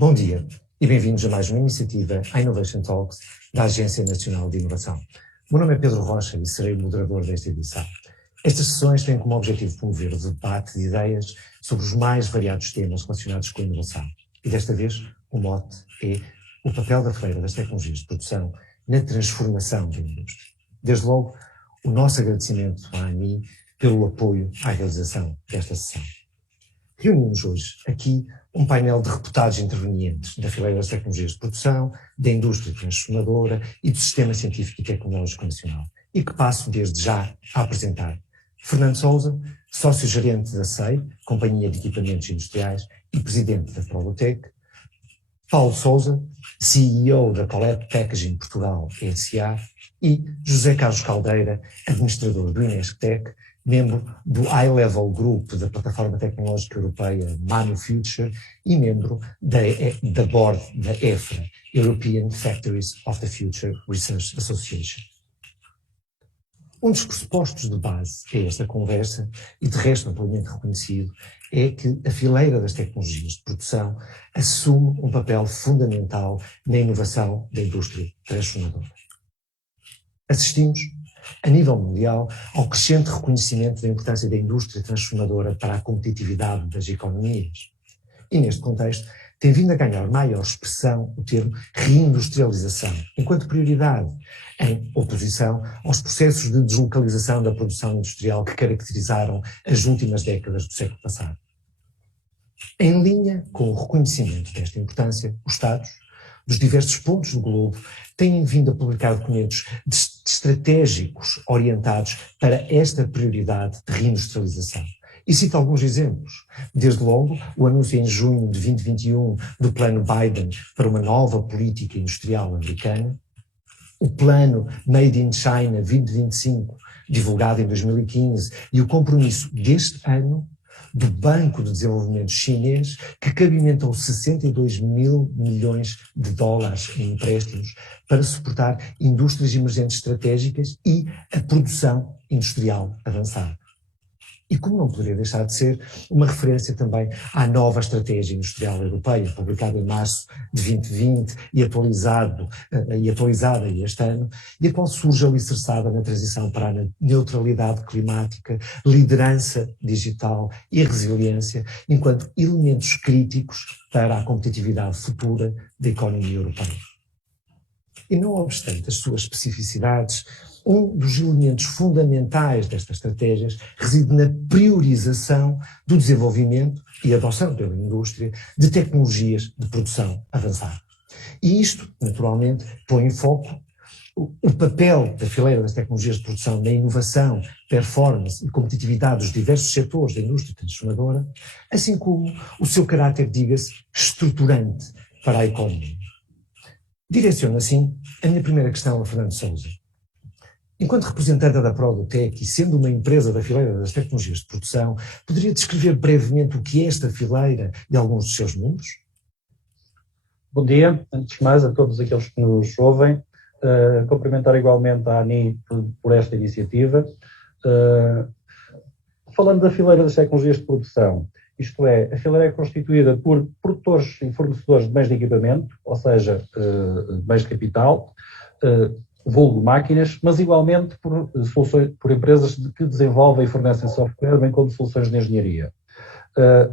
Bom dia e bem-vindos a mais uma iniciativa, a Innovation Talks, da Agência Nacional de Inovação. O meu nome é Pedro Rocha e serei o moderador desta edição. Estas sessões têm como objetivo promover o debate de ideias sobre os mais variados temas relacionados com a inovação. E desta vez, o mote é o papel da fileira das tecnologias de produção na transformação da indústria. Desde logo, o nosso agradecimento à ANI pelo apoio à realização desta sessão. Reunimos hoje aqui um painel de reputados intervenientes da fileira das tecnologias de produção, da indústria transformadora e do sistema científico e tecnológico nacional, e que passo desde já a apresentar. Fernando Sousa, sócio-gerente da SEI, Companhia de Equipamentos Industriais, e presidente da Prolotec. Paulo Sousa, CEO da Colette Packaging Portugal S.A. e José Carlos Caldeira, administrador do Inesctec, membro do High-Level Group da Plataforma Tecnológica Europeia ManuFuture e membro da Board da EFRA, European Factories of the Future Research Association. Um dos pressupostos de base a esta conversa, e de resto amplamente reconhecido, é que a fileira das tecnologias de produção assume um papel fundamental na inovação da indústria transformadora. Assistimos, a nível mundial, ao crescente reconhecimento da importância da indústria transformadora para a competitividade das economias. E neste contexto, tem vindo a ganhar maior expressão o termo reindustrialização, enquanto prioridade, em oposição aos processos de deslocalização da produção industrial que caracterizaram as últimas décadas do século passado. Em linha com o reconhecimento desta importância, os Estados, dos diversos pontos do globo, têm vindo a publicar documentos estratégicos orientados para esta prioridade de reindustrialização. E cito alguns exemplos. Desde logo, o anúncio em junho de 2021 do Plano Biden para uma nova política industrial americana, o Plano Made in China 2025, divulgado em 2015, e o compromisso deste ano do Banco de Desenvolvimento Chinês, que cabimentou 62 mil milhões de dólares em empréstimos para suportar indústrias emergentes estratégicas e a produção industrial avançada. E como não poderia deixar de ser, uma referência também à nova estratégia industrial europeia, publicada em março de 2020 e atualizada este ano, e a qual surge alicerçada na transição para a neutralidade climática, liderança digital e resiliência, enquanto elementos críticos para a competitividade futura da economia europeia. E não obstante as suas especificidades, um dos elementos fundamentais destas estratégias reside na priorização do desenvolvimento e adoção pela indústria de tecnologias de produção avançada. E isto, naturalmente, põe em foco o papel da fileira das tecnologias de produção na inovação, performance e competitividade dos diversos setores da indústria transformadora, assim como o seu caráter, diga-se, estruturante para a economia. Direciono, assim, a minha primeira questão a Fernando Sousa. Enquanto representante da Prolotec e sendo uma empresa da fileira das tecnologias de produção, poderia descrever brevemente o que é esta fileira e alguns dos seus números? Bom dia, antes de mais, a todos aqueles que nos ouvem. Cumprimentar igualmente a ANI por esta iniciativa. Falando da fileira das tecnologias de produção, isto é, a fileira é constituída por produtores e fornecedores de bens de equipamento, ou seja, bens de capital, vulgo máquinas, mas igualmente por empresas que desenvolvem e fornecem software, bem como soluções de engenharia.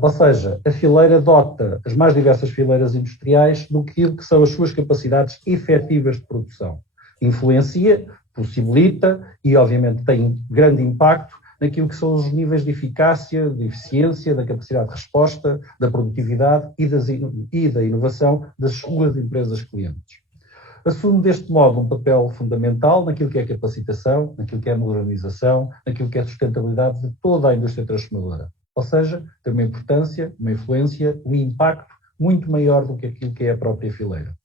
Ou seja, a fileira dota as mais diversas fileiras industriais do que são as suas capacidades efetivas de produção. Influencia, possibilita e, obviamente, tem grande impacto naquilo que são os níveis de eficácia, de eficiência, da capacidade de resposta, da produtividade e da inovação das suas empresas clientes. Assume deste modo um papel fundamental naquilo que é a capacitação, naquilo que é a modernização, naquilo que é a sustentabilidade de toda a indústria transformadora. Ou seja, tem uma importância, uma influência, um impacto muito maior do que aquilo que é a própria fileira.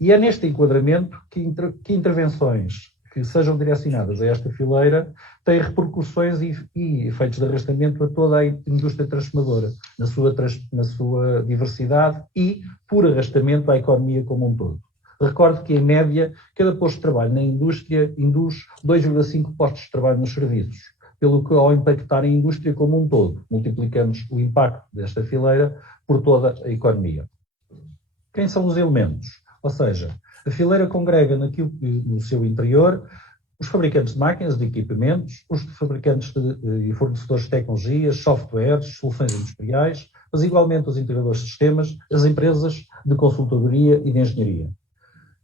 E é neste enquadramento que intervenções que sejam direcionadas a esta fileira têm repercussões e efeitos de arrastamento a toda a indústria transformadora, na sua diversidade e, por arrastamento, à economia como um todo. Recordo que, em média, cada posto de trabalho na indústria induz 2,5 postos de trabalho nos serviços, pelo que, ao impactar a indústria como um todo, multiplicamos o impacto desta fileira por toda a economia. Quem são os elementos? Ou seja, a fileira congrega no seu interior os fabricantes de máquinas, de equipamentos, os fabricantes e fornecedores de tecnologias, softwares, soluções industriais, mas igualmente os integradores de sistemas, as empresas de consultadoria e de engenharia.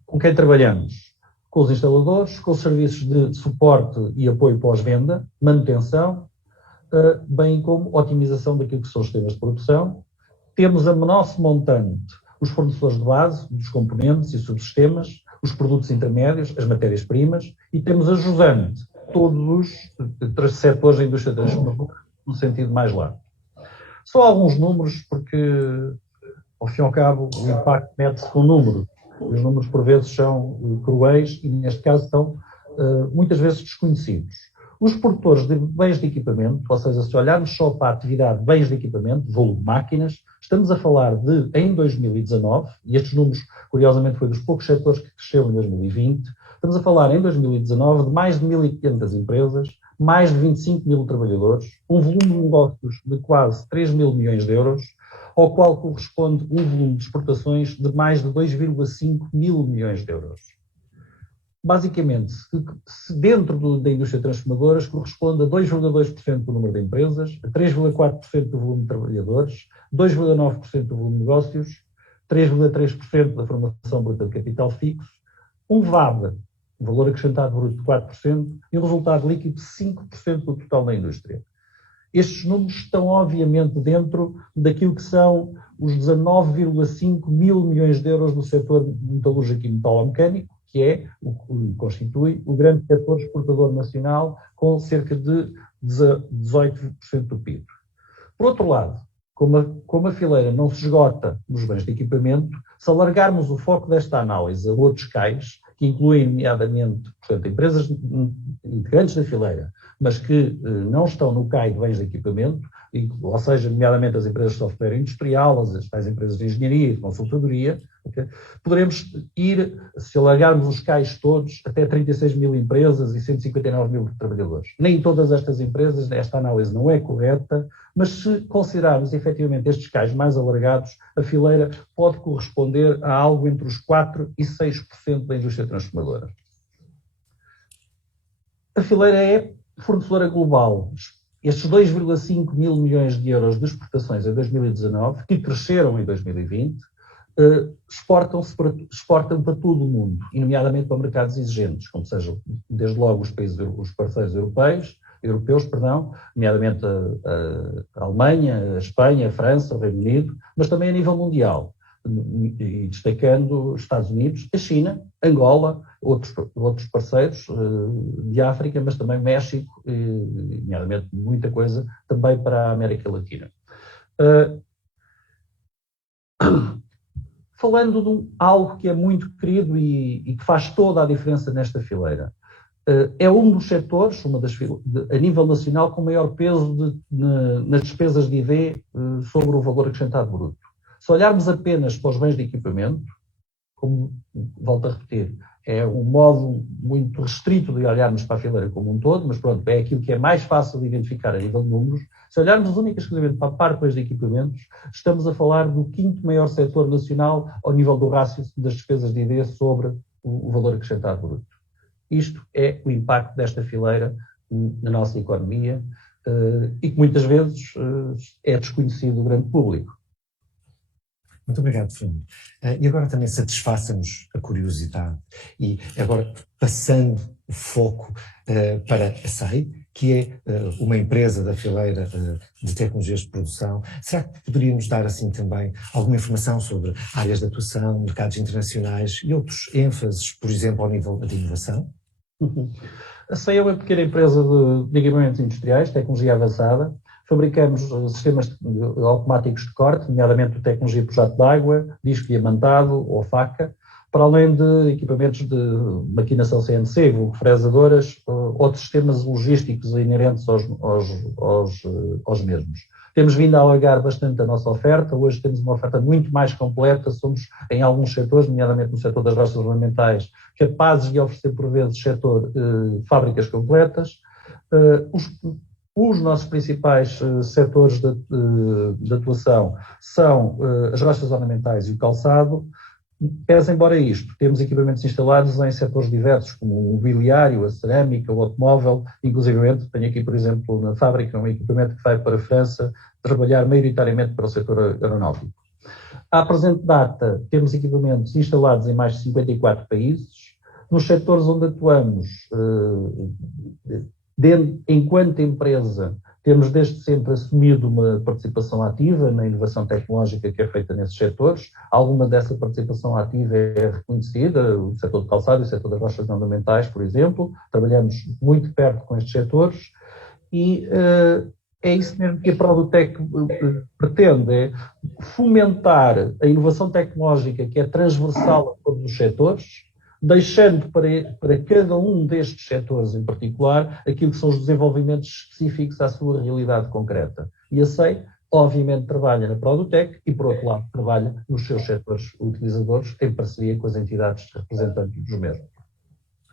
Com quem trabalhamos? Com os instaladores, com os serviços de suporte e apoio pós-venda, manutenção, bem como otimização daquilo que são os sistemas de produção. Temos a nosso montante os fornecedores de base, dos componentes e subsistemas, os produtos intermédios, as matérias-primas, e temos a jusante, todos os setores da indústria transformadora, no sentido mais largo. Só alguns números, porque, ao fim e ao cabo, o impacto mede-se com número. Os números, por vezes, são cruéis e, neste caso, são muitas vezes desconhecidos. Os produtores de bens de equipamento, ou seja, se olharmos só para a atividade de bens de equipamento, volume de máquinas, estamos a falar de, em 2019, e estes números, curiosamente, foi dos poucos setores que cresceu em 2020, estamos a falar, em 2019, de mais de 1.500 empresas, mais de 25 mil trabalhadores, um volume de negócios de quase 3 mil milhões de euros, ao qual corresponde um volume de exportações de mais de 2,5 mil milhões de euros. Basicamente, se dentro da indústria transformadora corresponde a 2,2% do número de empresas, a 3,4% do volume de trabalhadores, 2,9% do volume de negócios, 3,3% da formação bruta de capital fixo, um VAB, valor acrescentado bruto de 4%, e um resultado líquido de 5% do total da indústria. Estes números estão, obviamente, dentro daquilo que são os 19,5 mil milhões de euros do setor metalúrgico e metalomecânico, que é o que constitui o grande setor exportador nacional, com cerca de 18% do PIB. Por outro lado, como a fileira não se esgota nos bens de equipamento, se alargarmos o foco desta análise a outros CAIs, que incluem, nomeadamente, portanto, empresas integrantes da fileira, mas que não estão no CAI de bens de equipamento, ou seja, nomeadamente as empresas de software industrial, as empresas de engenharia e de consultadoria, okay? Poderemos ir, se alargarmos os CAIs todos, até 36 mil empresas e 159 mil trabalhadores. Nem todas estas empresas, esta análise não é correta, mas se considerarmos efetivamente estes CAIs mais alargados, a fileira pode corresponder a algo entre os 4% e 6% da indústria transformadora. A fileira é fornecedora global. Estes 2,5 mil milhões de euros de exportações em 2019, que cresceram em 2020, exportam para todo o mundo, e nomeadamente para mercados exigentes, como sejam, desde logo, os parceiros europeus, nomeadamente a Alemanha, a Espanha, a França, o Reino Unido, mas também a nível mundial, e destacando os Estados Unidos, a China, Angola, outros parceiros de África, mas também México, nomeadamente muita coisa também para a América Latina. Falando de algo que é muito querido e que faz toda a diferença nesta fileira, é um dos setores, a nível nacional, com maior peso nas despesas de ID sobre o valor acrescentado bruto. Se olharmos apenas para os bens de equipamento, como volto a repetir, é um modo muito restrito de olharmos para a fileira como um todo, mas pronto, é aquilo que é mais fácil de identificar a nível de números. Se olharmos única e exclusivamente para a parte de bens de equipamentos, estamos a falar do 5º maior setor nacional ao nível do rácio das despesas de ID sobre o valor acrescentado bruto. Isto é o impacto desta fileira na nossa economia e que muitas vezes é desconhecido do grande público. Muito obrigado, Fernando. E agora também satisfaça-nos a curiosidade. E agora, passando o foco para a SAI, que é uma empresa da fileira de tecnologias de produção, será que poderíamos dar assim também alguma informação sobre áreas de atuação, mercados internacionais e outros ênfases, por exemplo, ao nível de inovação? A SAI é uma pequena empresa de equipamentos industriais, tecnologia avançada. Fabricamos sistemas automáticos de corte, nomeadamente de tecnologia por jato de água, disco diamantado ou faca, para além de equipamentos de maquinação CNC, fresadoras, outros sistemas logísticos inerentes aos mesmos. Temos vindo a alargar bastante a nossa oferta. Hoje temos uma oferta muito mais completa. Somos, em alguns setores, nomeadamente no setor das roças ornamentais, capazes de oferecer, por vezes, fábricas completas. Os nossos principais setores de atuação são as rochas ornamentais e o calçado. Pese embora isto, temos equipamentos instalados em setores diversos, como o mobiliário, a cerâmica, o automóvel, inclusivamente tenho aqui, por exemplo, na fábrica, um equipamento que vai para a França, trabalhar maioritariamente para o setor aeronáutico. À presente data, temos equipamentos instalados em mais de 54 países. Nos setores onde atuamos, enquanto empresa, temos desde sempre assumido uma participação ativa na inovação tecnológica que é feita nesses setores. Alguma dessa participação ativa é reconhecida, o setor do calçado e o setor das rochas ornamentais, por exemplo. Trabalhamos muito perto com estes setores e é isso mesmo que a Produtec pretende, é fomentar a inovação tecnológica que é transversal a todos os setores, deixando para cada um destes setores em particular aquilo que são os desenvolvimentos específicos à sua realidade concreta. E a SEI, obviamente, trabalha na Produtec e, por outro lado, trabalha nos seus setores utilizadores em parceria com as entidades representantes dos mesmos.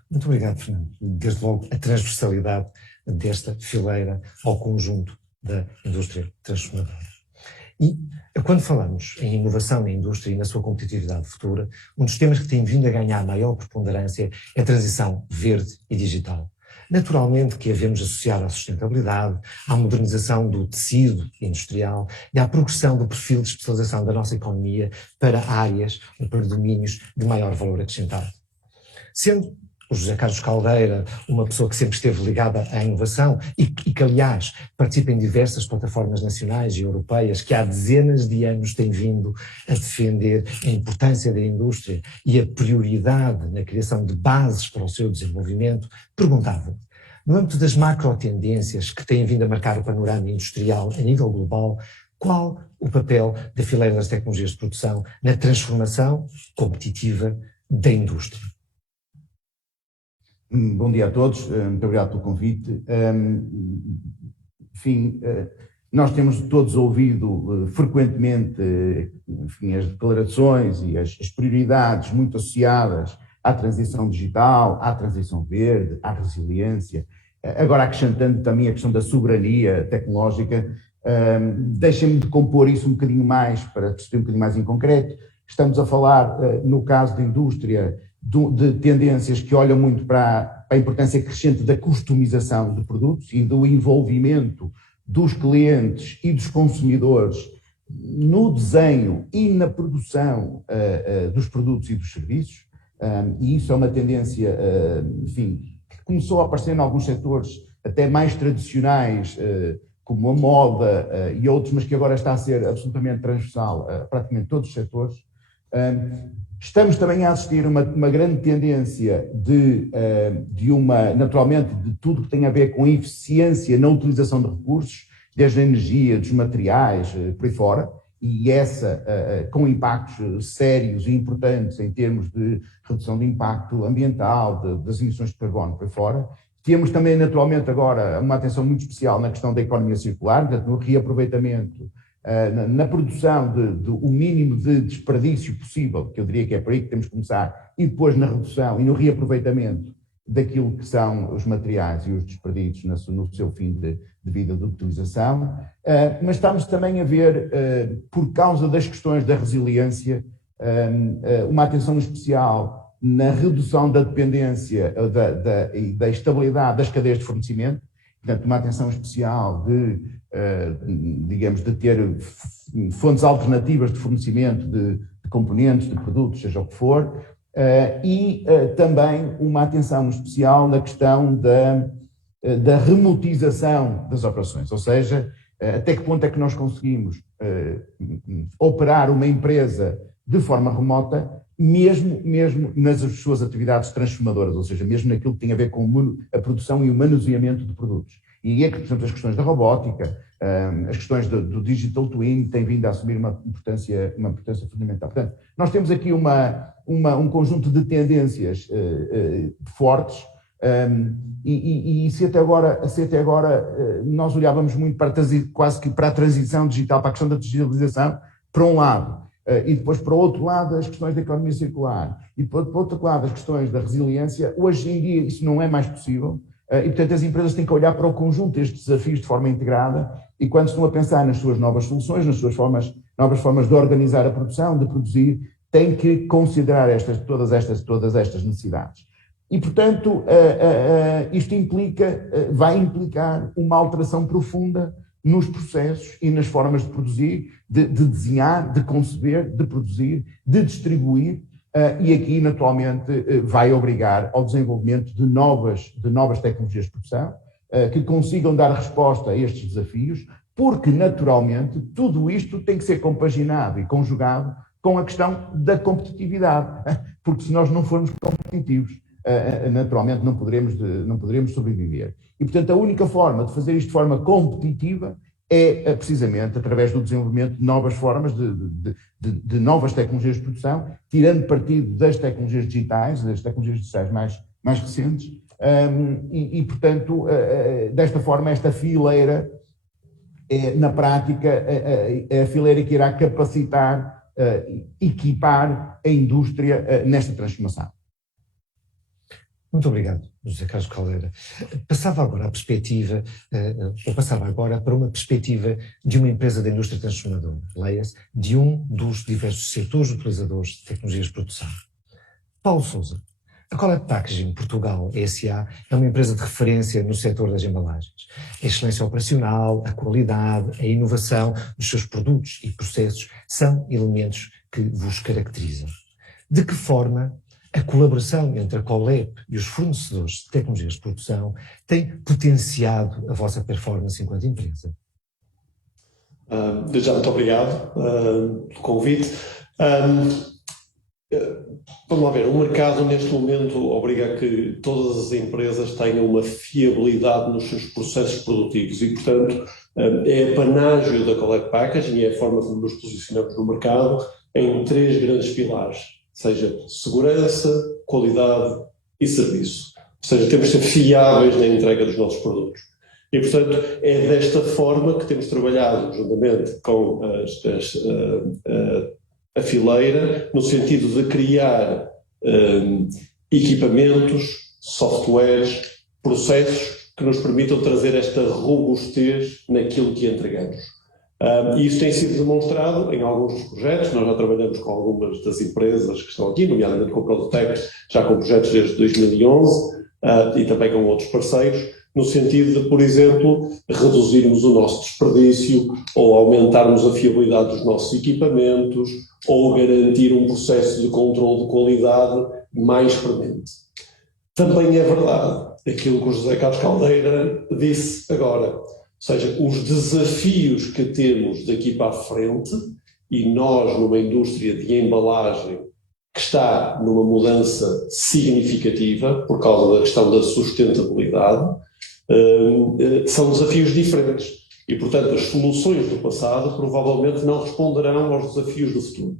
Muito obrigado, Fernando. Desde logo, a transversalidade desta fileira ao conjunto da indústria transformadora. E quando falamos em inovação na indústria e na sua competitividade futura, um dos temas que tem vindo a ganhar maior preponderância é a transição verde e digital. Naturalmente que a vemos associada à sustentabilidade, à modernização do tecido industrial e à progressão do perfil de especialização da nossa economia para áreas ou para domínios de maior valor acrescentado. Sendo o José Carlos Caldeira uma pessoa que sempre esteve ligada à inovação e que, aliás, participa em diversas plataformas nacionais e europeias que há dezenas de anos têm vindo a defender a importância da indústria e a prioridade na criação de bases para o seu desenvolvimento, perguntava, no âmbito das macro-tendências que têm vindo a marcar o panorama industrial a nível global, qual o papel da fileira das tecnologias de produção na transformação competitiva da indústria? Bom dia a todos, muito obrigado pelo convite. Enfim, nós temos todos ouvido frequentemente as declarações e as prioridades muito associadas à transição digital, à transição verde, à resiliência. Agora, acrescentando também a questão da soberania tecnológica, deixem-me decompor isso um bocadinho mais, para perceber um bocadinho mais em concreto. Estamos a falar, no caso da indústria, de tendências que olham muito para a importância crescente da customização de produtos e do envolvimento dos clientes e dos consumidores no desenho e na produção dos produtos e dos serviços. E isso é uma tendência, enfim, que começou a aparecer em alguns setores até mais tradicionais, como a moda e outros, mas que agora está a ser absolutamente transversal a praticamente todos os setores. Estamos também a assistir a uma grande tendência naturalmente, de tudo que tem a ver com eficiência na utilização de recursos, desde a energia, dos materiais, por aí fora, e essa com impactos sérios e importantes em termos de redução de impacto ambiental, das emissões de carbono, por aí fora. Temos também, naturalmente, agora uma atenção muito especial na questão da economia circular, portanto, no reaproveitamento, na produção o mínimo de desperdício possível, que eu diria que é por aí que temos que começar, e depois na redução e no reaproveitamento daquilo que são os materiais e os desperdícios no seu fim de vida de utilização. Mas estamos também a ver, por causa das questões da resiliência, uma atenção especial na redução da dependência e da estabilidade das cadeias de fornecimento, portanto, uma atenção especial digamos, de ter fontes alternativas de fornecimento de componentes, de produtos, seja o que for, e também uma atenção especial na questão da remotização das operações, ou seja, até que ponto é que nós conseguimos operar uma empresa de forma remota, mesmo nas suas atividades transformadoras, ou seja, mesmo naquilo que tem a ver com a produção e o manuseamento de produtos. E é que, por exemplo, as questões da robótica, as questões do digital twin têm vindo a assumir uma importância fundamental. Portanto, nós temos aqui um conjunto de tendências fortes, e se até agora nós olhávamos muito quase que para a transição digital, para a questão da digitalização, para um lado, e depois para o outro lado as questões da economia circular, e para o outro lado as questões da resiliência, hoje em dia isso não é mais possível. E, portanto, as empresas têm que olhar para o conjunto destes desafios de forma integrada e quando estão a pensar nas suas novas soluções, nas suas novas formas de organizar a produção, de produzir, têm que considerar todas estas necessidades. E, portanto, isto vai implicar uma alteração profunda nos processos e nas formas de produzir, de desenhar, de conceber, de produzir, de distribuir, e aqui, naturalmente, vai obrigar ao desenvolvimento de novas tecnologias de produção que consigam dar resposta a estes desafios, porque, naturalmente, tudo isto tem que ser compaginado e conjugado com a questão da competitividade, porque se nós não formos competitivos, naturalmente não poderemos sobreviver. E, portanto, a única forma de fazer isto de forma competitiva é precisamente através do desenvolvimento de novas formas, de novas tecnologias de produção, tirando partido das tecnologias digitais mais recentes, e, portanto, desta forma, esta fileira é, na prática, a fileira que irá capacitar, equipar a indústria nesta transformação. Muito obrigado, José Carlos Caldeira. Passava agora para uma perspectiva de uma empresa da indústria transformadora, leia-se, de um dos diversos setores utilizadores de tecnologias de produção. Paulo Sousa, a Colab Packaging Portugal S.A. é uma empresa de referência no setor das embalagens. A excelência operacional, a qualidade, a inovação dos seus produtos e processos são elementos que vos caracterizam. De que forma a colaboração entre a Colab e os fornecedores de tecnologias de produção tem potenciado a vossa performance enquanto empresa? Desde já, muito obrigado pelo convite. Vamos lá ver, o mercado neste momento obriga a que todas as empresas tenham uma fiabilidade nos seus processos produtivos e, portanto, é apanágio da Colab Packaging e é a forma como nos posicionamos no mercado em 3 grandes pilares, seja segurança, qualidade e serviço. Ou seja, temos de ser fiáveis na entrega dos nossos produtos. E, portanto, é desta forma que temos trabalhado juntamente com a fileira, no sentido de criar equipamentos, softwares, processos que nos permitam trazer esta robustez naquilo que entregamos. E isso tem sido demonstrado em alguns dos projetos. Nós já trabalhamos com algumas das empresas que estão aqui, nomeadamente com o Produtec, já com projetos desde 2011, e também com outros parceiros, no sentido de, por exemplo, reduzirmos o nosso desperdício ou aumentarmos a fiabilidade dos nossos equipamentos ou garantir um processo de controle de qualidade mais premente. Também é verdade aquilo que o José Carlos Caldeira disse agora, ou seja, os desafios que temos daqui para a frente, e nós numa indústria de embalagem que está numa mudança significativa por causa da questão da sustentabilidade, são desafios diferentes e, portanto, as soluções do passado provavelmente não responderão aos desafios do futuro.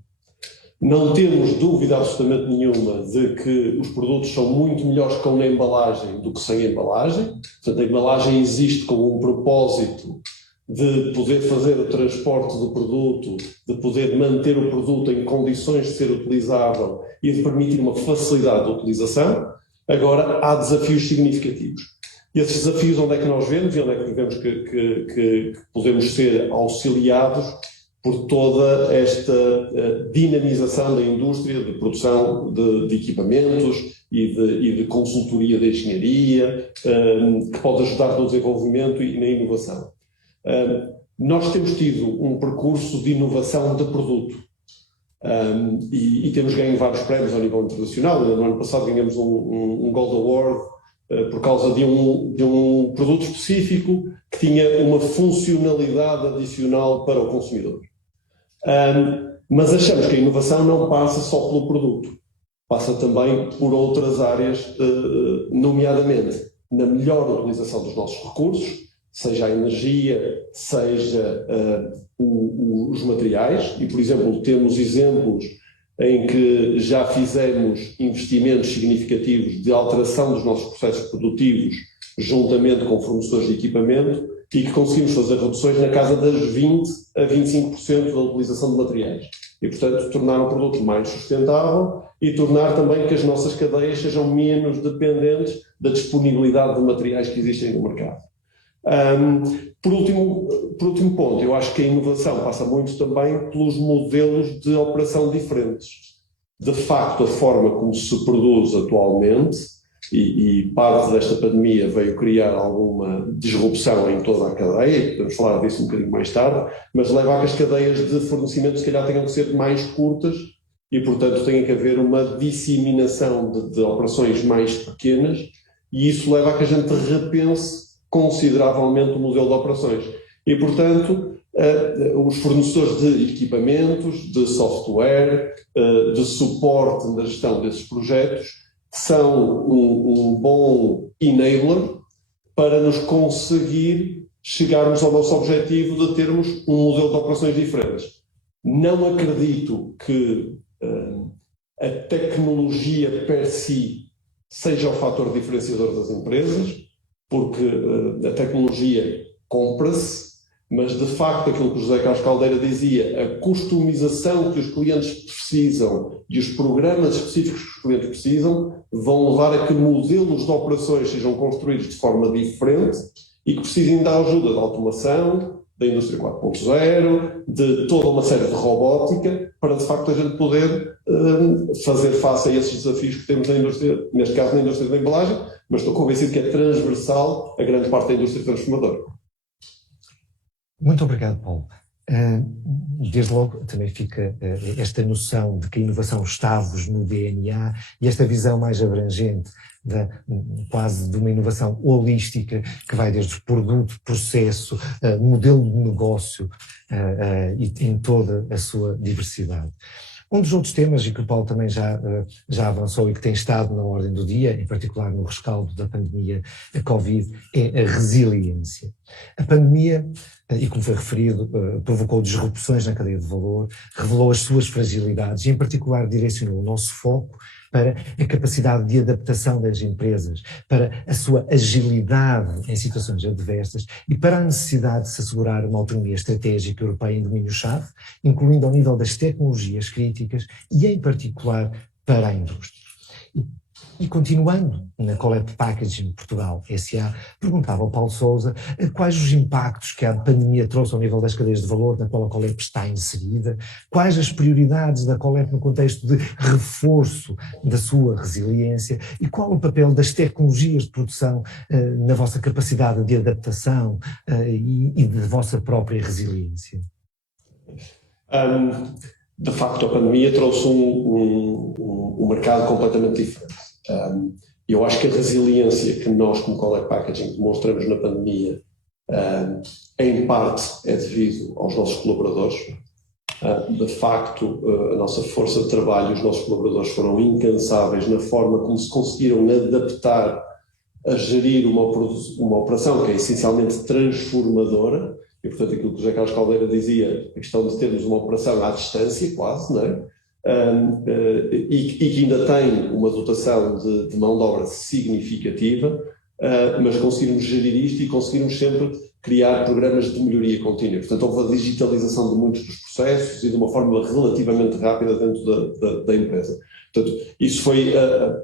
Não temos dúvida absolutamente nenhuma de que os produtos são muito melhores com a embalagem do que sem embalagem. Portanto, a embalagem existe como um propósito de poder fazer o transporte do produto, de poder manter o produto em condições de ser utilizável e de permitir uma facilidade de utilização. Agora, há desafios significativos. E esses desafios, onde é que nós vemos e onde é que vemos que podemos ser auxiliados por toda esta dinamização da indústria de produção de equipamentos e de consultoria de engenharia, que pode ajudar no desenvolvimento e na inovação. Nós temos tido um percurso de inovação de produto e temos ganho vários prémios ao nível internacional. No ano passado ganhamos um Gold Award por causa de um produto específico que tinha uma funcionalidade adicional para o consumidor. Mas achamos que a inovação não passa só pelo produto, passa também por outras áreas, nomeadamente na melhor utilização dos nossos recursos, seja a energia, seja os materiais, e, por exemplo, temos exemplos em que já fizemos investimentos significativos de alteração dos nossos processos produtivos juntamente com fornecedores de equipamento e que conseguimos fazer reduções na casa das 20% a 25% da utilização de materiais. E, portanto, tornar o produto mais sustentável e tornar também que as nossas cadeias sejam menos dependentes da disponibilidade de materiais que existem no mercado. Por último ponto, eu acho que a inovação passa muito também pelos modelos de operação diferentes. De facto, a forma como se produz atualmente, e parte desta pandemia veio criar alguma disrupção em toda a cadeia, podemos falar disso um bocadinho mais tarde, mas leva a que as cadeias de fornecimento se calhar tenham que ser mais curtas e, portanto, tem que haver uma disseminação de operações mais pequenas, e isso leva a que a gente repense consideravelmente o modelo de operações. E, portanto, os fornecedores de equipamentos, de software, de suporte na gestão desses projetos são um bom enabler para nos conseguir chegarmos ao nosso objetivo de termos um modelo de operações diferentes. Não acredito que a tecnologia per si seja o fator diferenciador das empresas, porque a tecnologia compra-se, mas de facto aquilo que o José Carlos Caldeira dizia, a customização que os clientes precisam e os programas específicos que os clientes precisam vão levar a que modelos de operações sejam construídos de forma diferente e que precisem da ajuda da automação, da indústria 4.0, de toda uma série de robótica, para de facto a gente poder fazer face a esses desafios que temos na indústria, neste caso na indústria da embalagem, mas estou convencido que é transversal a grande parte da indústria transformadora. Muito obrigado, Paulo. Desde logo também fica esta noção de que a inovação está-vos no DNA e esta visão mais abrangente quase de uma inovação holística que vai desde o produto, processo, modelo de negócio e em toda a sua diversidade. Um dos outros temas, e que o Paulo também já avançou e que tem estado na ordem do dia, em particular no rescaldo da pandemia da Covid, é a resiliência. A pandemia, e como foi referido, provocou disrupções na cadeia de valor, revelou as suas fragilidades e, em particular, direcionou o nosso foco para a capacidade de adaptação das empresas, para a sua agilidade em situações adversas e para a necessidade de se assegurar uma autonomia estratégica europeia em domínio-chave, incluindo ao nível das tecnologias críticas e, em particular, para a indústria. E continuando na Colep Packaging Portugal S.A., perguntava ao Paulo Sousa quais os impactos que a pandemia trouxe ao nível das cadeias de valor na qual a Colep está inserida, quais as prioridades da Colep no contexto de reforço da sua resiliência e qual o papel das tecnologias de produção na vossa capacidade de adaptação e de vossa própria resiliência. De facto, a pandemia trouxe um mercado completamente diferente. Eu acho que a resiliência que nós, como Colep Packaging, demonstramos na pandemia, em parte é devido aos nossos colaboradores. De facto, a nossa força de trabalho, os nossos colaboradores foram incansáveis na forma como se conseguiram adaptar a gerir uma operação que é essencialmente transformadora, e portanto aquilo que o José Carlos Caldeira dizia, a questão de termos uma operação à distância quase, não é? E que ainda tem uma dotação de mão de obra significativa, mas conseguirmos gerir isto e conseguirmos sempre criar programas de melhoria contínua. Portanto, houve a digitalização de muitos dos processos e de uma forma relativamente rápida dentro da empresa. Portanto, isso foi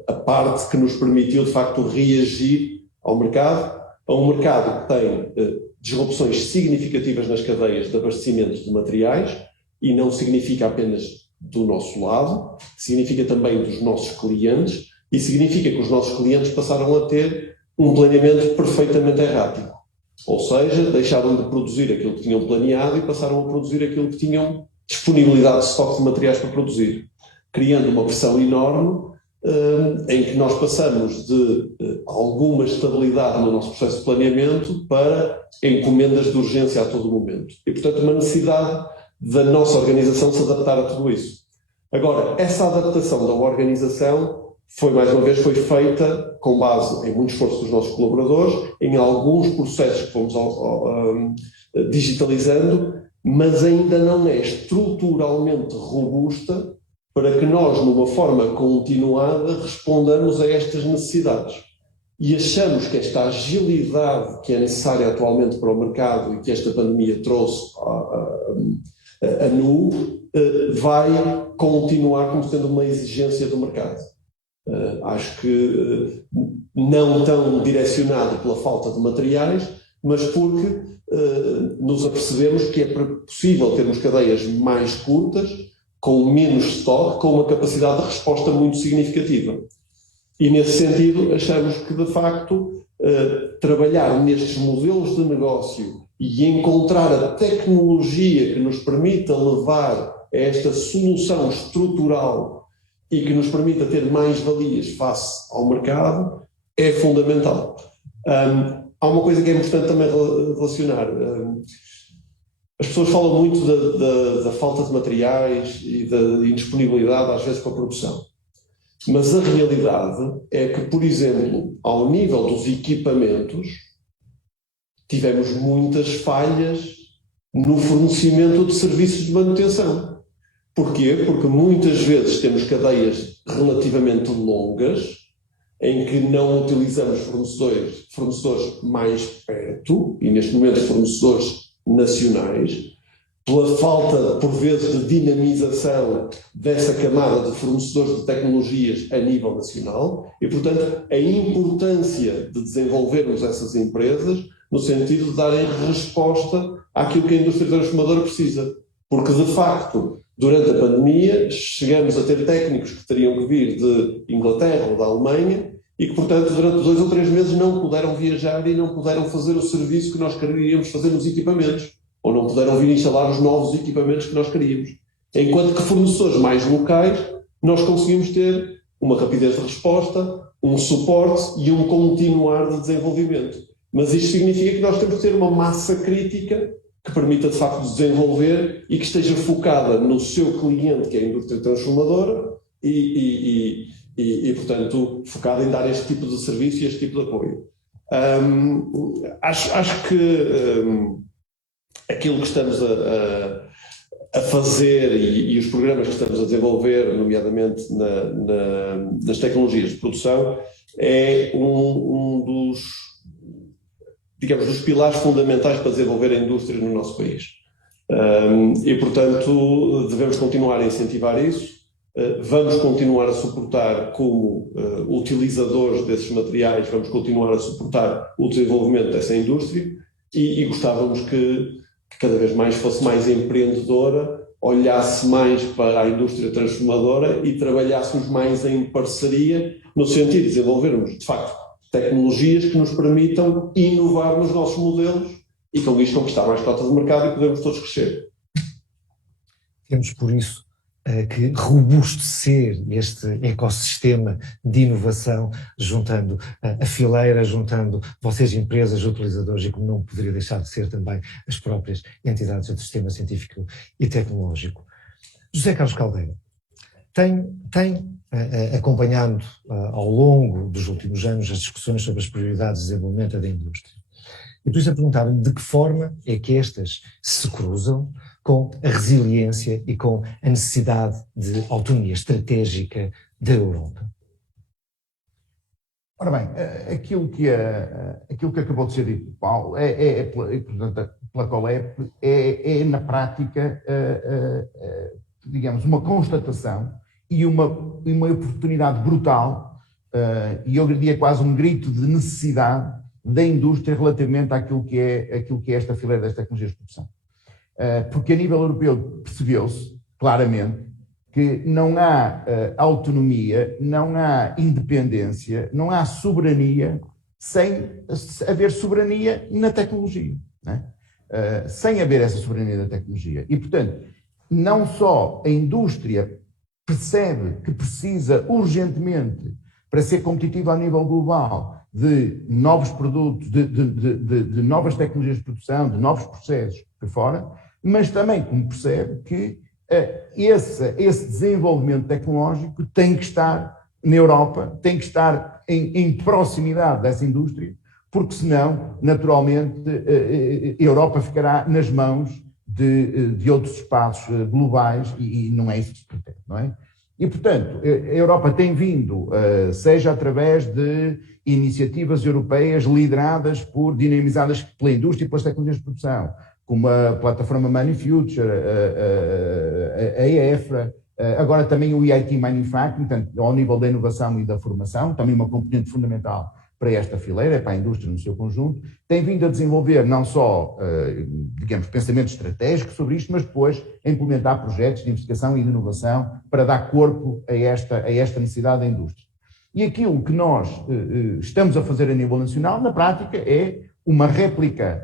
a parte que nos permitiu, de facto, reagir ao mercado, a um mercado que tem disrupções significativas nas cadeias de abastecimento de materiais, e não significa apenas do nosso lado, significa também dos nossos clientes, e significa que os nossos clientes passaram a ter um planeamento perfeitamente errático. Ou seja, deixaram de produzir aquilo que tinham planeado e passaram a produzir aquilo que tinham disponibilidade de estoque de materiais para produzir, criando uma pressão enorme em que nós passamos de alguma estabilidade no nosso processo de planeamento para encomendas de urgência a todo momento. E, portanto, uma necessidade da nossa organização se adaptar a tudo isso. Agora, essa adaptação da organização mais uma vez, foi feita com base em muito esforço dos nossos colaboradores, em alguns processos que fomos digitalizando, mas ainda não é estruturalmente robusta para que nós, numa forma continuada, respondamos a estas necessidades. e achamos que esta agilidade que é necessária atualmente para o mercado e que esta pandemia trouxe a nu, vai continuar como sendo uma exigência do mercado. Acho que não tão direcionado pela falta de materiais, mas porque nos apercebemos que é possível termos cadeias mais curtas, com menos estoque, com uma capacidade de resposta muito significativa. E nesse sentido achamos que de facto trabalhar nestes modelos de negócio e encontrar a tecnologia que nos permita levar a esta solução estrutural e que nos permita ter mais valias face ao mercado é fundamental. Há uma coisa que é importante também relacionar. As pessoas falam muito da falta de materiais e da indisponibilidade às vezes para a produção. Mas a realidade é que, por exemplo, ao nível dos equipamentos, tivemos muitas falhas no fornecimento de serviços de manutenção. Porquê? Porque muitas vezes temos cadeias relativamente longas, em que não utilizamos fornecedores mais perto, e neste momento fornecedores nacionais, pela falta, por vezes, de dinamização dessa camada de fornecedores de tecnologias a nível nacional, e, portanto, a importância de desenvolvermos essas empresas no sentido de darem resposta àquilo que a indústria transformadora precisa. Porque, de facto, durante a pandemia, chegamos a ter técnicos que teriam que vir de Inglaterra ou da Alemanha e que, portanto, durante 2 ou 3 meses não puderam viajar e não puderam fazer o serviço que nós queríamos fazer nos equipamentos, ou não puderam vir instalar os novos equipamentos que nós queríamos. Enquanto que fornecedores mais locais, nós conseguimos ter uma rapidez de resposta, um suporte e um continuar de desenvolvimento. Mas isto significa que nós temos que ter uma massa crítica que permita, de facto, desenvolver e que esteja focada no seu cliente, que é a indústria transformadora, e portanto, focada em dar este tipo de serviço e este tipo de apoio. Acho que aquilo que estamos a fazer e os programas que estamos a desenvolver, nomeadamente nas tecnologias de produção, é um dos, digamos, dos pilares fundamentais para desenvolver a indústria no nosso país. E, portanto, devemos continuar a incentivar isso. Vamos continuar a suportar, como utilizadores desses materiais, vamos continuar a suportar o desenvolvimento dessa indústria e gostávamos que cada vez mais fosse mais empreendedora, olhasse mais para a indústria transformadora e trabalhássemos mais em parceria, no sentido de desenvolvermos, de facto, tecnologias que nos permitam inovar nos nossos modelos e com isto conquistar mais cota de mercado e podermos todos crescer. Temos, por isso, que robustecer este ecossistema de inovação, juntando a fileira, juntando vocês, empresas, utilizadores, e como não poderia deixar de ser também as próprias entidades do sistema científico e tecnológico. José Carlos Caldeira, tem acompanhado ao longo dos últimos anos as discussões sobre as prioridades de desenvolvimento da indústria. E por isso a perguntar-me de que forma é que estas se cruzam com a resiliência e com a necessidade de autonomia estratégica da Europa. Ora bem, aquilo que acabou de ser dito, Paulo, portanto, pela COLEP, é na prática, digamos, uma constatação e uma oportunidade brutal, e eu diria quase um grito de necessidade da indústria relativamente àquilo que é esta fileira das tecnologias de produção. Porque a nível europeu percebeu-se claramente que não há autonomia, não há independência, não há soberania sem haver soberania na tecnologia, né? Sem haver essa soberania da tecnologia. E, portanto, não só a indústria percebe que precisa urgentemente, para ser competitiva a nível global, de novos produtos, de novas tecnologias de produção, de novos processos por fora, mas também como percebe que esse desenvolvimento tecnológico tem que estar na Europa, tem que estar em proximidade dessa indústria, porque senão, naturalmente, a Europa ficará nas mãos de outros espaços globais e não é isso que se pretende, não é? E, portanto, a Europa tem vindo, seja através de iniciativas europeias lideradas dinamizadas pela indústria e pelas tecnologias de produção, como a plataforma MoneyFuture, a EFRA, agora também o EIT Manufacturing, portanto, ao nível da inovação e da formação, também uma componente fundamental para esta fileira, para a indústria no seu conjunto, tem vindo a desenvolver não só, digamos, pensamentos estratégicos sobre isto, mas depois a implementar projetos de investigação e de inovação para dar corpo a esta necessidade da indústria. E aquilo que nós estamos a fazer a nível nacional, na prática, é uma réplica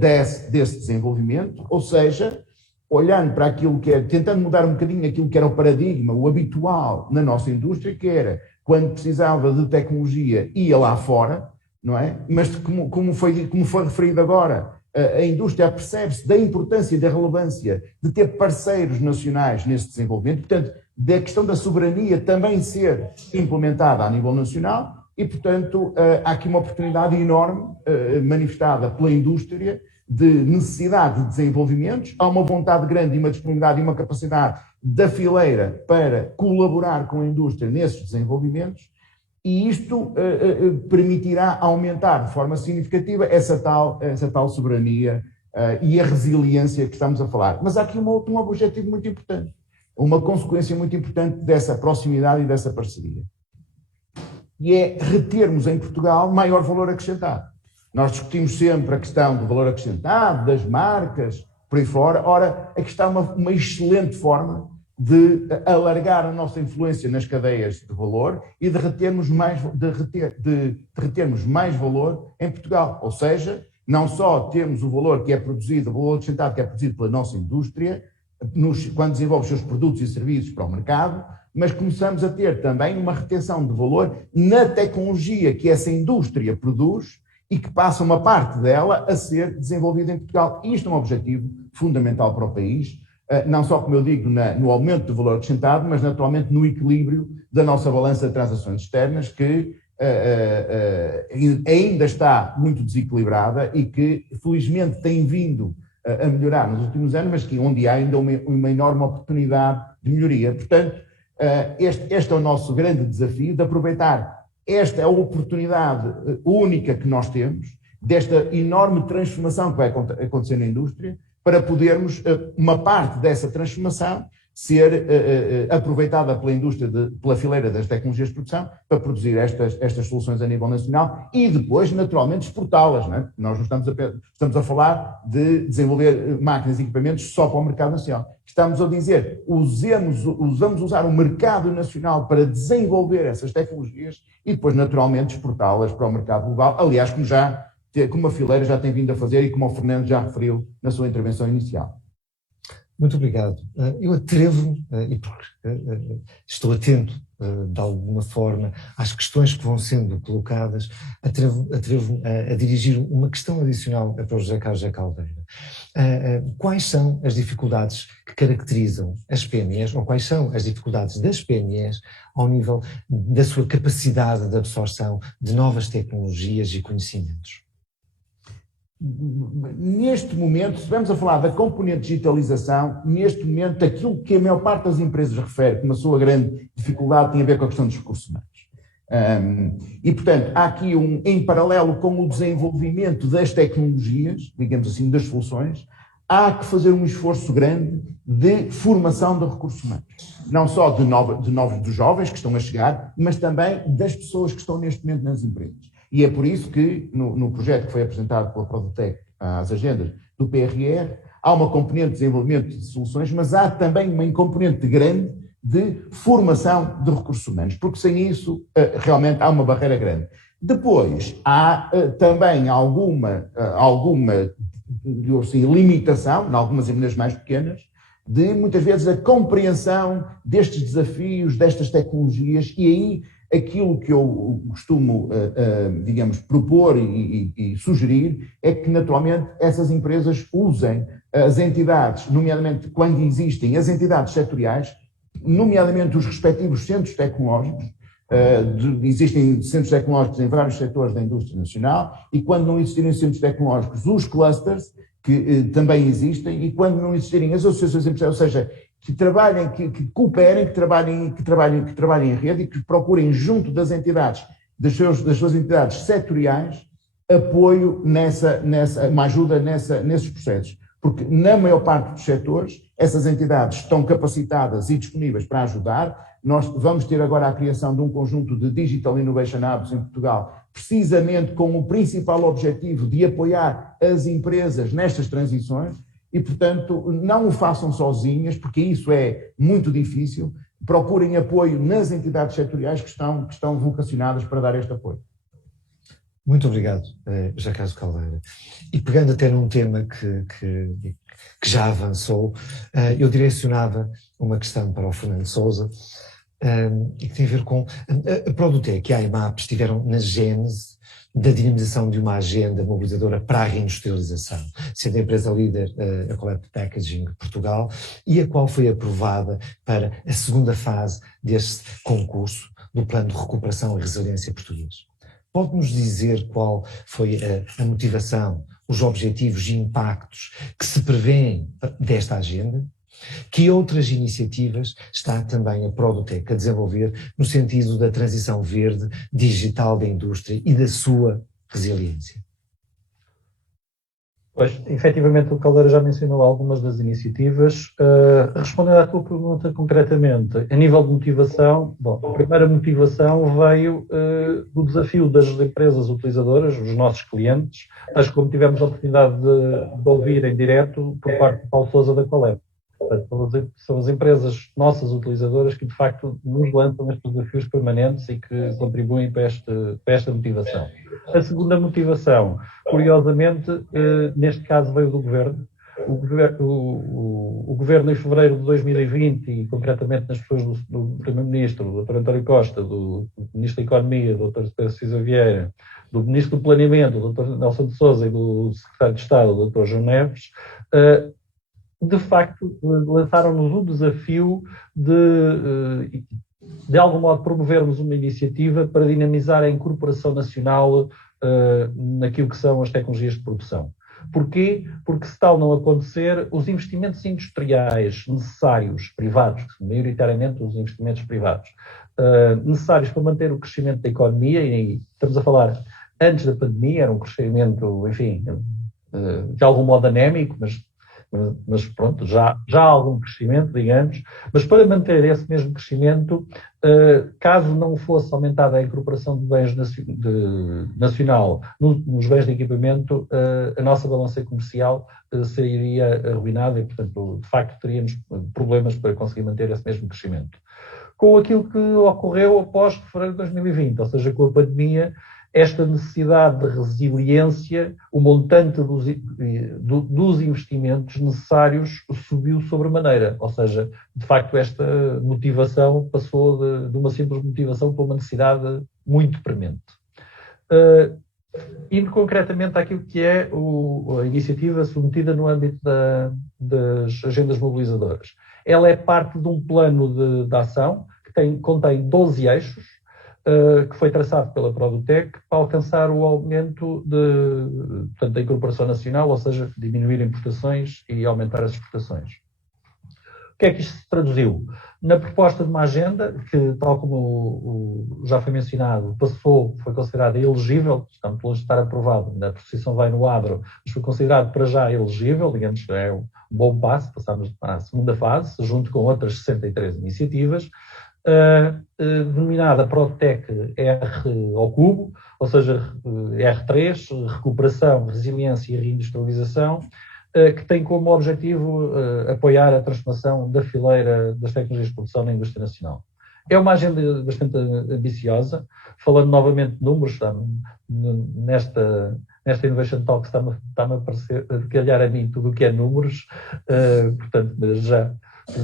desse desenvolvimento, ou seja, olhando para aquilo que é, tentando mudar um bocadinho aquilo que era o paradigma, o habitual na nossa indústria, que era, quando precisava de tecnologia, ia lá fora, não é? Mas como foi referido agora, a indústria percebe-se da importância e da relevância de ter parceiros nacionais nesse desenvolvimento, portanto, da questão da soberania também ser implementada a nível nacional e, portanto, há aqui uma oportunidade enorme manifestada pela indústria de necessidade de desenvolvimentos, há uma vontade grande e uma disponibilidade e uma capacidade da fileira para colaborar com a indústria nesses desenvolvimentos e isto permitirá aumentar de forma significativa essa tal soberania e a resiliência que estamos a falar. Mas há aqui um objetivo muito importante, uma consequência muito importante dessa proximidade e dessa parceria. E é retermos em Portugal maior valor acrescentado. Nós discutimos sempre a questão do valor acrescentado, das marcas, por aí fora. Ora, aqui está uma excelente forma de alargar a nossa influência nas cadeias de valor e de retermos mais valor em Portugal. Ou seja, não só temos o valor que é produzido, o valor acrescentado que é produzido pela nossa indústria, quando desenvolve os seus produtos e serviços para o mercado, mas começamos a ter também uma retenção de valor na tecnologia que essa indústria produz e que passa uma parte dela a ser desenvolvida em Portugal. Isto é um objetivo fundamental para o país, não só, como eu digo, no aumento do valor acrescentado, mas naturalmente no equilíbrio da nossa balança de transações externas, que ainda está muito desequilibrada e que, felizmente, tem vindo a melhorar nos últimos anos, mas onde há ainda uma enorme oportunidade de melhoria. Portanto, este é o nosso grande desafio, de aproveitar esta oportunidade única que nós temos, desta enorme transformação que vai acontecer na indústria, para podermos, uma parte dessa transformação, ser aproveitada pela indústria, pela fileira das tecnologias de produção, para produzir estas soluções a nível nacional e depois, naturalmente, exportá-las. Não é? Nós não estamos a falar de desenvolver máquinas e equipamentos só para o mercado nacional. Estamos a dizer, vamos usar o mercado nacional para desenvolver essas tecnologias e depois, naturalmente, exportá-las para o mercado global. Aliás, como a fileira já tem vindo a fazer e como o Fernando já referiu na sua intervenção inicial. Muito obrigado. Eu atrevo-me, e porque estou atento de alguma forma às questões que vão sendo colocadas, atrevo-me a dirigir uma questão adicional para o José Carlos Caldeira. Quais são as dificuldades que caracterizam as PMEs, ou quais são as dificuldades das PMEs ao nível da sua capacidade de absorção de novas tecnologias e conhecimentos? Neste momento, se estivermos a falar da componente de digitalização, neste momento aquilo que a maior parte das empresas refere como a sua grande dificuldade tem a ver com a questão dos recursos humanos. E, portanto, há aqui em paralelo com o desenvolvimento das tecnologias, digamos assim, das soluções, há que fazer um esforço grande de formação de recursos humanos. Não só dos jovens que estão a chegar, mas também das pessoas que estão neste momento nas empresas. E é por isso que, no projeto que foi apresentado pela Produtec às agendas do PRR, há uma componente de desenvolvimento de soluções, mas há também uma componente grande de formação de recursos humanos, porque sem isso realmente há uma barreira grande. Depois, há também alguma assim, limitação, em algumas empresas mais pequenas, de muitas vezes a compreensão destes desafios, destas tecnologias, e aí aquilo que eu costumo, digamos, propor e sugerir é que, naturalmente, essas empresas usem as entidades, nomeadamente quando existem as entidades setoriais, nomeadamente os respectivos centros tecnológicos. Existem centros tecnológicos em vários setores da indústria nacional e quando não existirem centros tecnológicos, os clusters, que também existem, e quando não existirem as associações empresariais, ou seja, que trabalhem, que cooperem, que trabalhem em rede e que procurem junto das entidades, das suas entidades setoriais, apoio uma ajuda nesses processos. Porque na maior parte dos setores, essas entidades estão capacitadas e disponíveis para ajudar. Nós vamos ter agora a criação de um conjunto de Digital Innovation Hubs em Portugal, precisamente com o principal objetivo de apoiar as empresas nestas transições e, portanto, não o façam sozinhas, porque isso é muito difícil. Procurem apoio nas entidades setoriais que estão vocacionadas para dar este apoio. Muito obrigado, José Carlos Caldeira. E pegando até num tema que já avançou, eu direcionava uma questão para o Fernando Sousa, e que tem a ver com a Produtec e a AIMAP estiveram na gênese da dinamização de uma agenda mobilizadora para a reindustrialização, sendo a empresa líder a Collect Packaging Portugal, e a qual foi aprovada para a segunda fase deste concurso do Plano de Recuperação e Resiliência Português. Pode-nos dizer qual foi a motivação, os objetivos e impactos que se prevêem desta agenda? Que outras iniciativas está também a Produtec a desenvolver no sentido da transição verde, digital da indústria e da sua resiliência? Pois, efetivamente, o Caldeira já mencionou algumas das iniciativas. Respondendo à tua pergunta concretamente, a nível de motivação, bom, a primeira motivação veio do desafio das empresas utilizadoras, os nossos clientes, tais como tivemos a oportunidade de ouvir em direto por parte de Paulo Sousa da Colep. Portanto, são as empresas nossas utilizadoras que, de facto, nos lançam estes desafios permanentes e que contribuem para esta motivação. A segunda motivação, curiosamente, neste caso veio do Governo. O Governo, em fevereiro de 2020, e concretamente nas pessoas do Primeiro-Ministro, do Dr. António Costa, do Ministro da Economia, do Dr. Pedro Cisa Vieira, do Ministro do Planeamento, do Dr. Nelson de Sousa, e do Secretário de Estado, do Dr. João Neves, de facto, lançaram-nos o desafio de algum modo, promovermos uma iniciativa para dinamizar a incorporação nacional naquilo que são as tecnologias de produção. Porquê? Porque, se tal não acontecer, os investimentos industriais necessários, privados, maioritariamente os investimentos privados, necessários para manter o crescimento da economia, e estamos a falar antes da pandemia, era um crescimento, enfim, de algum modo anémico, mas pronto, já há algum crescimento, digamos, mas para manter esse mesmo crescimento, caso não fosse aumentada a incorporação de bens nacional nos bens de equipamento, a nossa balança comercial sairia arruinada e, portanto, de facto, teríamos problemas para conseguir manter esse mesmo crescimento. Com aquilo que ocorreu após fevereiro de 2020, ou seja, com a pandemia, esta necessidade de resiliência, o montante dos investimentos necessários subiu sobremaneira. Ou seja, de facto, esta motivação passou de uma simples motivação para uma necessidade muito premente. Indo concretamente àquilo que é a iniciativa submetida no âmbito das agendas mobilizadoras. Ela é parte de um plano de ação que contém 12 eixos, que foi traçado pela Produtec para alcançar o aumento da incorporação nacional, ou seja, diminuir importações e aumentar as exportações. O que é que isto se traduziu? Na proposta de uma agenda que, tal como já foi mencionado, foi considerada elegível, estamos longe de estar aprovado, a proposição vai no adro, mas foi considerado para já elegível, digamos que é um bom passo, passamos para a segunda fase, junto com outras 63 iniciativas, denominada Produtec R ao cubo, ou seja, R3, recuperação, resiliência e reindustrialização, que tem como objetivo apoiar a transformação da fileira das tecnologias de produção na indústria nacional. É uma agenda bastante ambiciosa, falando novamente de números, nesta Innovation Talk está-me a parecer, a calhar a mim tudo o que é números, portanto, já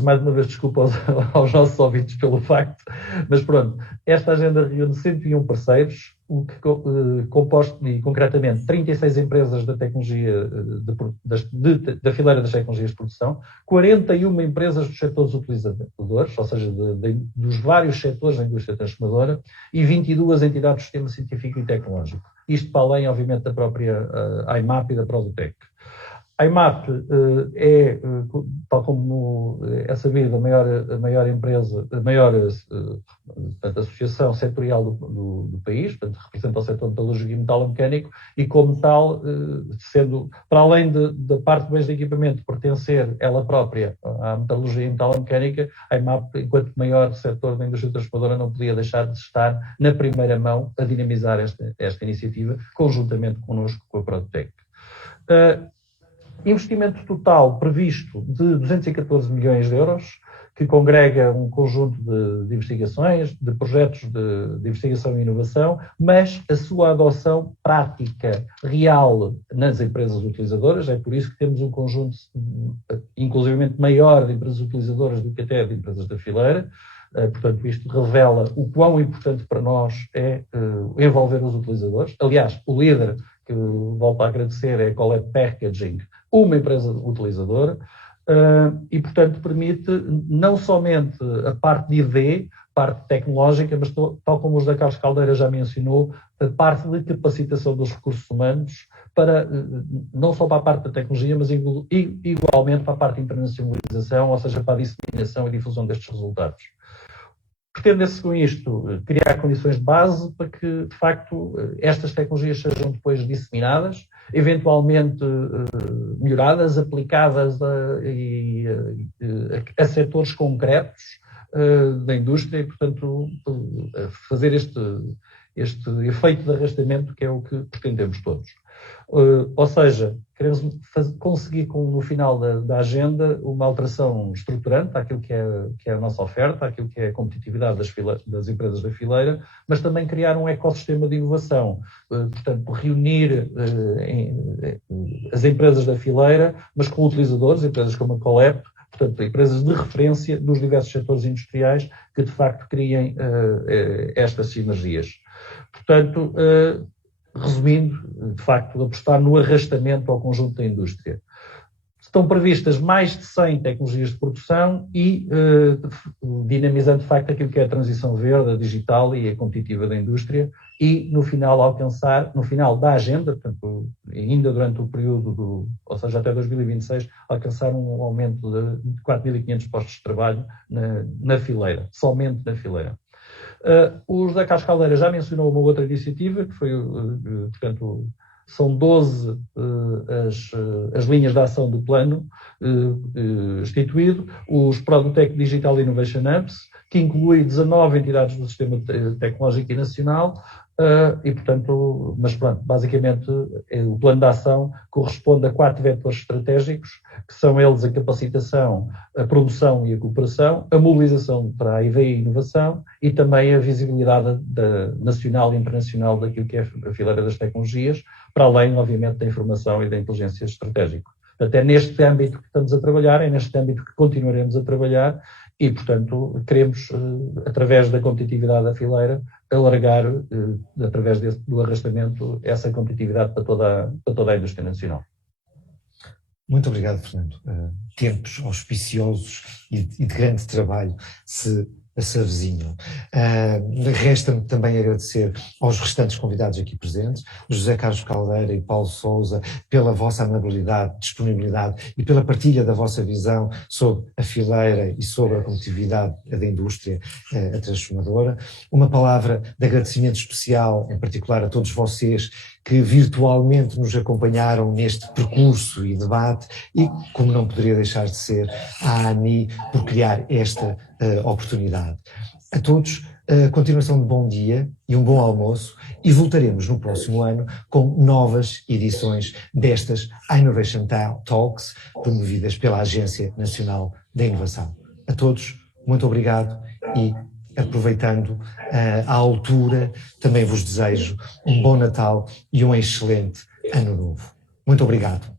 mais uma vez desculpa aos nossos ouvintes pelo facto, mas pronto, esta agenda reúne 101 parceiros, composto e concretamente 36 empresas da tecnologia da fileira das tecnologias de produção, 41 empresas dos setores utilizadores, ou seja, dos vários setores da indústria transformadora, e 22 entidades do sistema científico e tecnológico. Isto para além, obviamente, da própria AIMAP e da Produtec. A IMAP tal como é sabido, a maior empresa, portanto, associação setorial do país, portanto, representa o setor metalúrgico e metalomecânico, e como tal, sendo, para além da parte de bens de equipamento, pertencer ela própria à metalurgia e metalomecânica, a IMAP, enquanto maior setor da indústria transformadora, não podia deixar de estar na primeira mão a dinamizar esta iniciativa, conjuntamente connosco, com a Produtec. Investimento total previsto de 214 milhões de euros, que congrega um conjunto de investigações, de projetos de investigação e inovação, mas a sua adoção prática, real, nas empresas utilizadoras. É por isso que temos um conjunto, inclusivamente maior, de empresas utilizadoras do que até de empresas da fileira. Portanto, isto revela o quão importante para nós é envolver os utilizadores. Aliás, o líder, que volto a agradecer, é a Colette Packaging, uma empresa utilizadora, e, portanto, permite não somente a parte de ID, parte tecnológica, mas tal como o José Carlos Caldeira já mencionou, a parte de capacitação dos recursos humanos, não só para a parte da tecnologia, mas igualmente para a parte de internacionalização, ou seja, para a disseminação e difusão destes resultados. Pretende-se com isto criar condições de base para que, de facto, estas tecnologias sejam depois disseminadas, eventualmente melhoradas, aplicadas a setores concretos da indústria e, portanto, fazer este efeito de arrastamento, que é o que pretendemos todos. Ou seja, queremos conseguir no final da agenda uma alteração estruturante àquilo que é a nossa oferta, àquilo que é a competitividade das empresas da fileira, mas também criar um ecossistema de inovação. Portanto, reunir as empresas da fileira, mas com utilizadores, empresas como a Colep, portanto, empresas de referência dos diversos setores industriais que, de facto, criem estas sinergias. Portanto, resumindo, de facto, apostar no arrastamento ao conjunto da indústria. Estão previstas mais de 100 tecnologias de produção e dinamizando, de facto, aquilo que é a transição verde, a digital e a competitiva da indústria e, no final, no final da agenda, portanto, ainda durante o período ou seja, até 2026, alcançar um aumento de 4.500 postos de trabalho na fileira, somente na fileira. O José Carlos Caldeira já mencionou uma outra iniciativa, que foi, portanto, são 12 as linhas de ação do plano instituído, os Produtec Digital Innovation Hubs, que inclui 19 entidades do sistema tecnológico e nacional, e, portanto, mas pronto, basicamente o plano de ação corresponde a 4 vetores estratégicos, que são eles a capacitação, a promoção e a cooperação, a mobilização para a ID e inovação e também a visibilidade nacional e internacional daquilo que é a fileira das tecnologias, para além, obviamente, da informação e da inteligência estratégica. Até neste âmbito que estamos a trabalhar, é neste âmbito que continuaremos a trabalhar e, portanto, queremos, através da competitividade da fileira, alargar, através do arrastamento, essa competitividade para toda a indústria nacional. Muito obrigado, Fernando. Tempos auspiciosos e de grande trabalho se avizinham. Resta-me também agradecer aos restantes convidados aqui presentes, José Carlos Caldeira e Paulo Sousa, pela vossa amabilidade, disponibilidade e pela partilha da vossa visão sobre a fileira e sobre a competitividade da indústria transformadora. Uma palavra de agradecimento especial, em particular a todos vocês que virtualmente nos acompanharam neste percurso e debate e, como não poderia deixar de ser, à ANI por criar esta oportunidade. A todos, a continuação de bom dia e um bom almoço e voltaremos no próximo ano com novas edições destas Innovation Talks promovidas pela Agência Nacional da Inovação. A todos, muito obrigado e aproveitando a altura, também vos desejo um bom Natal e um excelente Ano Novo. Muito obrigado.